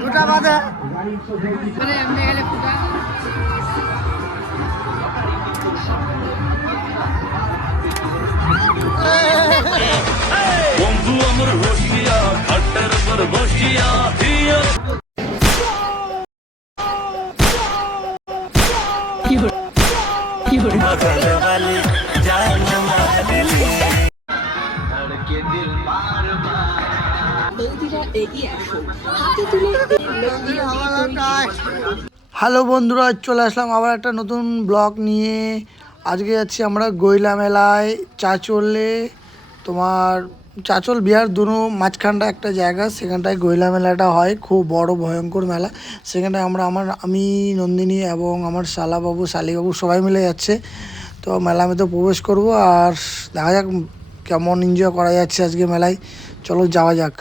দুটা বাদে বন্ধু আমার রসিয়া ঘাটের পর বসিয়া হ্যালো বন্ধুরা, চলে আসলাম আবার একটা নতুন ব্লগ নিয়ে। আজকে যাচ্ছি আমরা গইলা মেলায়, চাচলে। তোমার চাচল বিহার দুনো মাঝখানটা একটা জায়গা, সেখানটায় গইলা মেলাটা হয়, খুব বড় ভয়ঙ্কর মেলা। সেখানটায় আমি নন্দিনী এবং আমার শালাবাবু শালিবাবু সবাই মিলে যাচ্ছে। তো মেলাতে প্রবেশ করব, আর দেখা যাক কেমন এনজয় করা যাচ্ছে আজকে মেলায়। চলো যাওয়া যাক।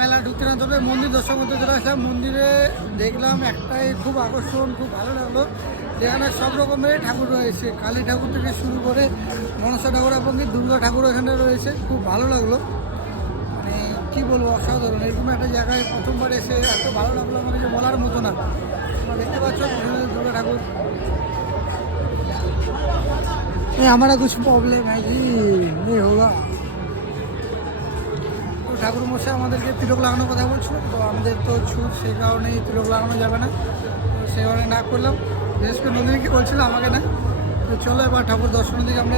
মেলা ঢুকতে না, তবে মন্দির দর্শন করতে চলে আসলাম। মন্দিরে দেখলাম একটাই খুব আকর্ষণ, খুব ভালো লাগলো। যেখানে সব রকমের ঠাকুর রয়েছে, কালী ঠাকুর থেকে শুরু করে মনসা ঠাকুর এবং দুর্গা ঠাকুর এখানে রয়েছে। খুব ভালো লাগলো, মানে কী বলবো, অসাধারণ। এরকম একটা জায়গায় প্রথমবার এসে এত ভালো লাগলো আমাকে বলার মতো না। দেখতে পাচ্ছ দুর্গা ঠাকুর। हमारा कुछ प्रॉब्लम है जी, नहीं होगा। তো ঠাকুর মশাই আমাদেরকে তিলক লাগানোর কথা বলছিল, তো আমাদের তো ছুট, সেই কারণেই তিলক লাগানো যাবে না। তো সেই কারণে না করলাম। বিশেষ করে নন্দিনীকে বলছিল, আমাকে না। তো চলো এবার ঠাকুর দর্শনের দিকে আমরা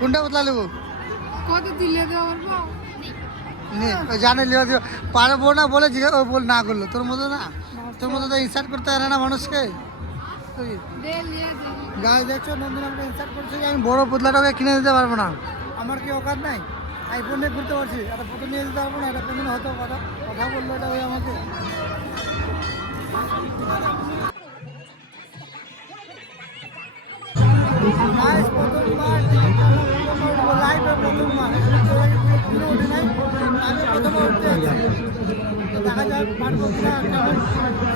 কোনটা বদলা নেবো, কত দিলে দেওয়ার জানে লিবা দিব পারবো না বলে বল না করলো। তোর মতো না, তোর মতো তো ইনসার্ট করতে পারে না মানুষকে। গাছ দেখছো নন্দিন আমাকে ইনসার্ট করছে যে আমি বড় পুতলাটাকে কিনে দিতে পারবো না। আমার কি অকাত নাই? আইফোন নিয়ে ঘুরতে পারছি, একটা ফটো নিয়ে দিতে পারবো না? এটা কোনদিন হতো কথা কথা বললো এটা ওই আমাকে। প্রথমবার লাইভে প্রথমবার উঠে নাই, আমি প্রথমবার উঠতে যাচ্ছি। দেখা যাক পারবো কিনা, কেমন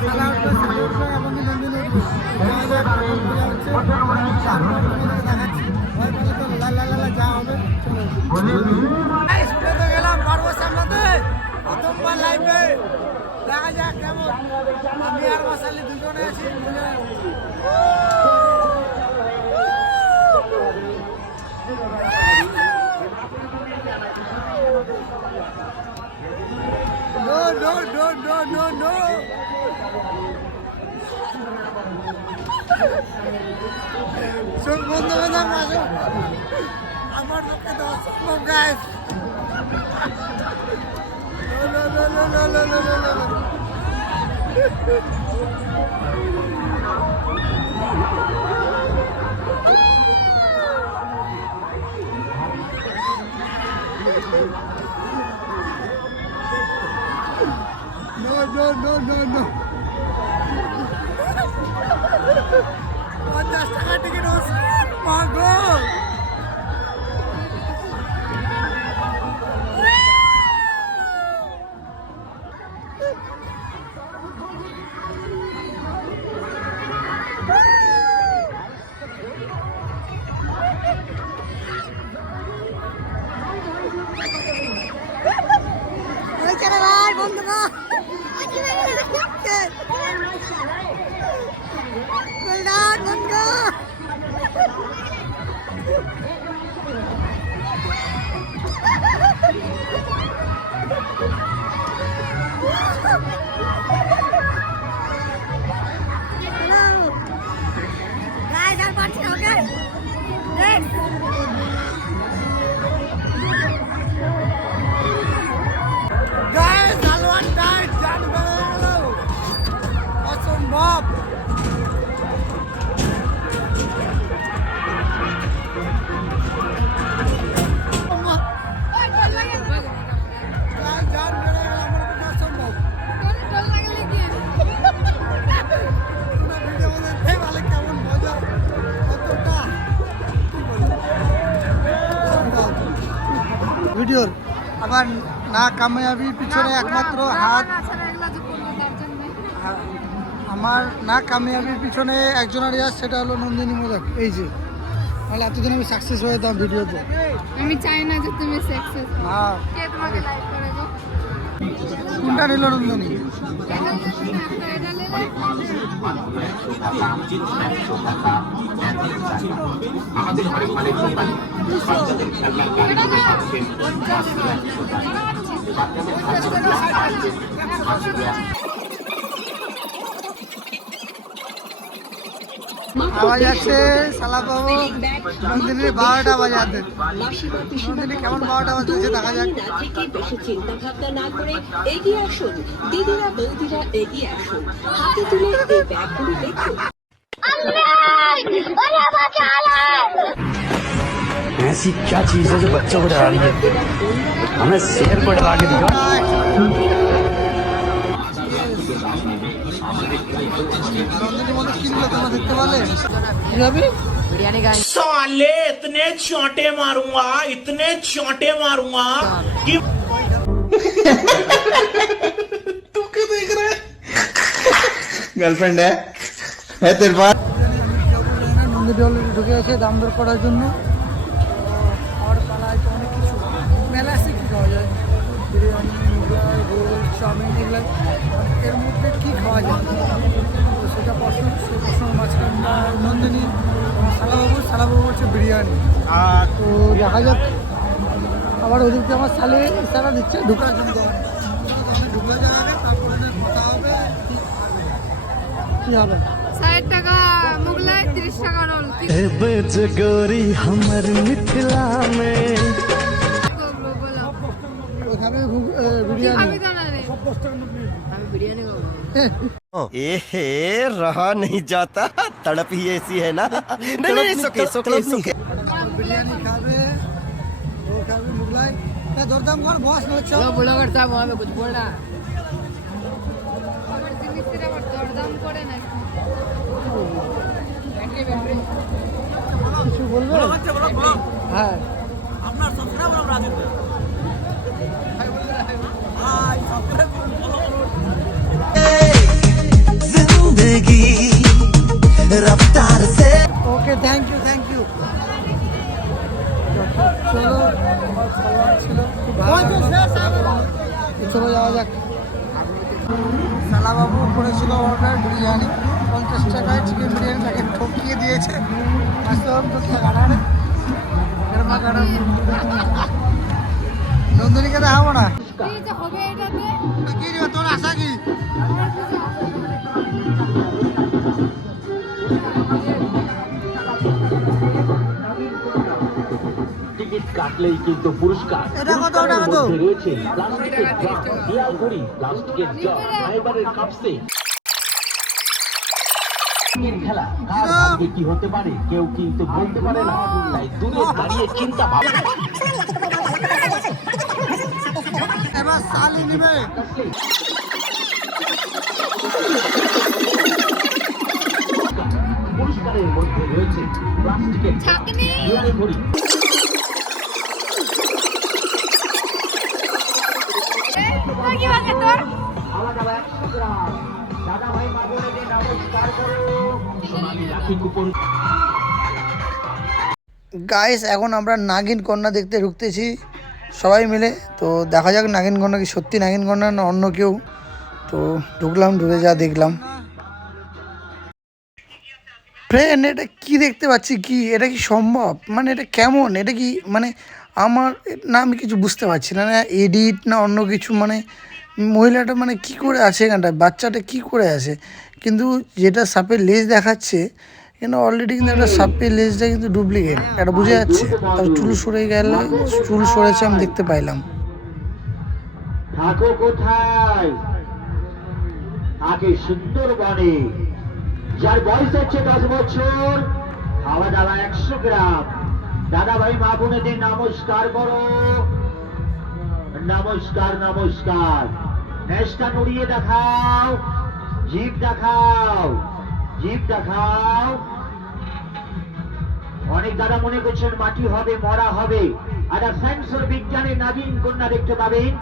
খেলা উঠবে, সালে উঠবে এবং নন্দিন উঠবে। দেখা যাক কেমন বোঝা হচ্ছে, তারপর তোমাদেরকে দেখাচ্ছি। ভয় পেলে তো লালা যা হবে। চলো তো গেলাম, পারবো সামলাতে। প্রথমবার লাইভে, দেখা যাক কেমন। আমি আর মাসালি দুজনে আছি। No, no, no, no, no, no. চোখ বন্ধ হয়ে যাক মাসো, আমার পক্ষে তো অসম্ভব guys. No, no, no, no, no, no, no, no, no. No, no, no, no, no. 50 টাকা টিকিট হচ্ছে মাগো। বন্ধুরা guys, I'm watching, okay? Next. Guys, Alwan died. Jan Bello. Awesome Bob. আবার না কামিয়াবির পিছনে একমাত্র হাত আমার না কামিয়াবির পিছনে একজনের আছে, সেটা হলো নন্দিনী মোদক। এই যে তাহলে এতদিন আমি সাকসেস হয়ে যেতাম ভিডিওতে। আমি চাই না যে তুমি সাকসেস হও। হ্যাঁ, কে তোমাকে লাইক করে গো? কোনটা নিল নন্দিনী? এটা লেলে আওয়াজ আছে সালা বাবু নন্দিনীর 12টা বাজাতে। নন্দিনী কেমন 12টা বাজতেছে দেখা যাক। থেকে বেশি চিন্তা ভাবনা না করে এগিয়ে আসুন, দিদিরা বৌদিরা এগিয়ে আসুন, হাতে তুলে এই ব্যাগগুলো দেখুন। ऐसी क्या चीज है जो बच्चों को डरा रही है? हमें शेर को डरा के दिखा। নন্দিনী মনে কিনলো তোমরা দেখতে পারলে কিভাবে? साले इतने चोंटे मारूंगा, इतने चोंटे मारूंगा कि गर्लफ्रेंड है तेरे पास? নন্দিনী অলরেডি ঢুকে আছে দাম দর করার জন্য। খাওয়ার পালায় তো অনেক কিছু মেলা আছে, কী খাওয়া যায়? বিরিয়ানি, মোগলাই, রোল, চাউমিন, এগুলো এর মধ্যে কী খাওয়া যায়? তো সেটা প্রশ্ন, সেই প্রশ্নের মাঝখানে নন্দিনী সালাবাবু হচ্ছে বিরিয়ানি। তো দেখা যাক। আবার ওদিকে আমার সালে ইশারা দিচ্ছে ঢুকার জন্য। ঢুকলে যাবে, তারপরে কথা হবে কী হবে। 60 টাকা মোগলাই, 30 টাকা রোল। কি गोरी हमर मिथिला में করবো বলো? ওখানে কি বিরিয়ানি খাবি তো না রে? আমি বিরিয়ানি খাবো। ए रहा नहीं जाता, तड़प ही ऐसी है ना। नहीं नहीं सुके सुके सुके। বিরিয়ানি খাবে, ও খাবে মোগলাই। তা দরদাম কর বস না হচ্ছে। बोलो करता वहाँ पे कुछ बोल रहा আমার জিনিসের আবার দরদাম করে না। কিছু বলবে? হ্যাঁ, जिंदगी रफ्तार से ওকে, থ্যাংক ইউ থ্যাংক ইউ। চলো, খাওয়া ছিল খুব ভালো লাগলো। চলো যাওয়া যাক। সালাবাবু করেছিল অর্ডার বিরিয়ানি 50 টাকায়। চিকেন বিরিয়ানি তাকে ঠকিয়ে দিয়েছে। আসলাম তো কাটারে গরমা গরম। নন্দিনীকে দেখাবো না? কি যে হবে এটাতে? কি দিবে তোর আশা কি? আমার কিছু আশা নেই। টিকিট কাটলেই কিন্তু পুরস্কার। এটা কত টাকা তো? মধ্যে রয়েছে প্লাস্টিকের ড্রাম, দেয়াল ঘড়ি, প্লাস্টিকের জগ, ফাইবারের কাপসে। খেলা কার ভাগ্যে কি হতে পারে কেউ কিন্তু বলতে পারে না, তাই দূরে দাঁড়িয়ে চিন্তা ভাবনা এবার সালি নিবে। পুরস্কারের মধ্যে রয়েছে প্লাস্টিকের ছাকনি। দেয়াল ঘড়ি। কি বাজে তোর? আলাদা 100 গ্রাম। দাদা ভাই মা বোনেদের নমস্কার করো। সোনালী রাখি কুপন। গাইস, এখন আমরা নাগিন কন্যা দেখতে ঢুকতেছি সবাই মিলে। তো দেখা যাক নাগিন কন্যা কি সত্যি নাগিন কন্যা না অন্য কেউ। তো ঢুকলাম, ঢুকে যা দেখলাম। ফ্রেন্ড, এটা কি দেখতে পাচ্ছি? কি এটা কি সম্ভব? মানে এটা কেমন? এটা কি মানে আমার না, আমি কিছু বুঝতে পারছি না। না এডিট না অন্য কিছু। মানে মহিলাটা মানে কি করে আছে এখানটা, বাচ্চাটা কি করে আছে? কিন্তু যেটা সাপের লেজ দেখাচ্ছে, কিন্তু অলরেডি কিন্তু একটা সাপের লেজটা কিন্তু ডুপ্লিকেট, এটা বুঝে যাচ্ছে। তার চুল সরে গেল, চুল সরেছে আমি দেখতে পাইলাম। থাকো কোথায়? আগে সুন্দরবনে, যার বয়স হচ্ছে 10 বছর, খাওয়া দাওয়া 100 গ্রাম। দাদা ভাই মা বোনেদের নমস্কার করো। নমস্কার নমস্কার। নেশটা নড়িয়ে দেখাও, জিভ দেখাও, জিভ দেখাও। অনেক দাদা মনে করছেন মাটি হবে, মরা হবে, একটা সেন্সর বিজ্ঞানী নাগিন কন্যা দেখতে পাবেন।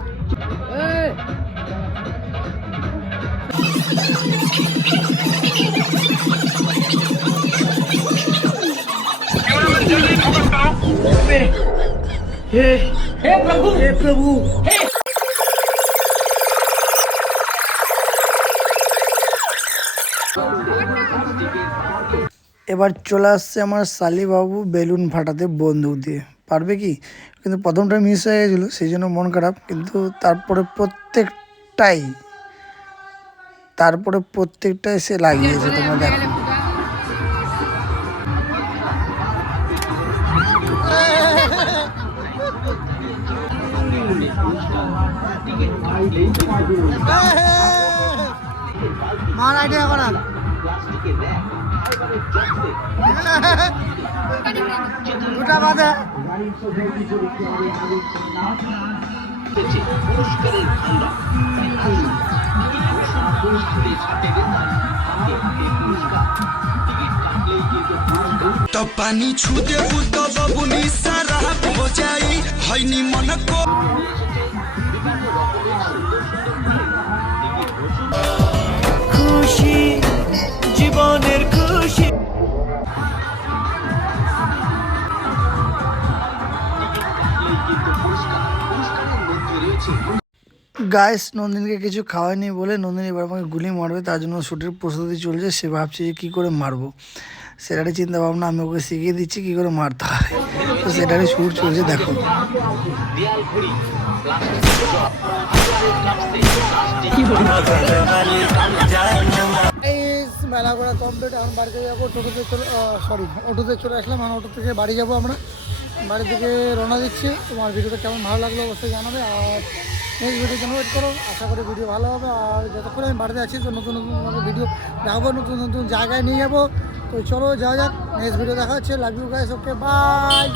এবার চলে আসছে আমার সালিবাবু বেলুন ফাটাতে বন্দুক দিয়ে, পারবে কি? কিন্তু প্রথমটা মিস হয়ে গেছিলো, সেই জন্য মন খারাপ। কিন্তু তারপরে প্রত্যেকটাই সে লাগিয়েছে, তোমরা দেখো। মার আইডিয়া করা দুটা বাদে तो पानी छूते तो बबुनी सारा हो जाई हईनी मन को खुशी जीवनेर खुशी গাইস, নন্দিনীকে কিছু খাওয়ায়নি বলে নন্দিনী এবার আমাকে গুলি মারবে, তার জন্য শ্যুটের প্রস্তুতি চলছে। সে ভাবছে যে কী করে মারবো, সেটারই চিন্তা ভাবনা আমি ওকে শিখিয়ে দিচ্ছি কী করে মারতে হয়। তো সেটারই শ্যুট চলছে, দেখো। মেলা করা কমপ্লিট, এখন বাড়িতে যাবো। অটোতে চলে আসলাম, এখন অটো থেকে বাড়ি যাবো। আমরা বাড়ি থেকে রওনা দিচ্ছি। তোমার ভিডিওটা কেমন ভালো লাগলো অবশ্যই জানাবে, আর নেক্সট ভিডিও জন্য ওয়েট করো। আশা করি ভিডিও ভালো হবে। আর যতক্ষণ আমি বাড়িতে আছি তো নতুন নতুন ভিডিও দেখাবো, নতুন নতুন জায়গায় নিয়ে যাবো। তো চলো যাওয়া যাক, নেক্সট ভিডিও দেখা হচ্ছে। Love you guys, okay by.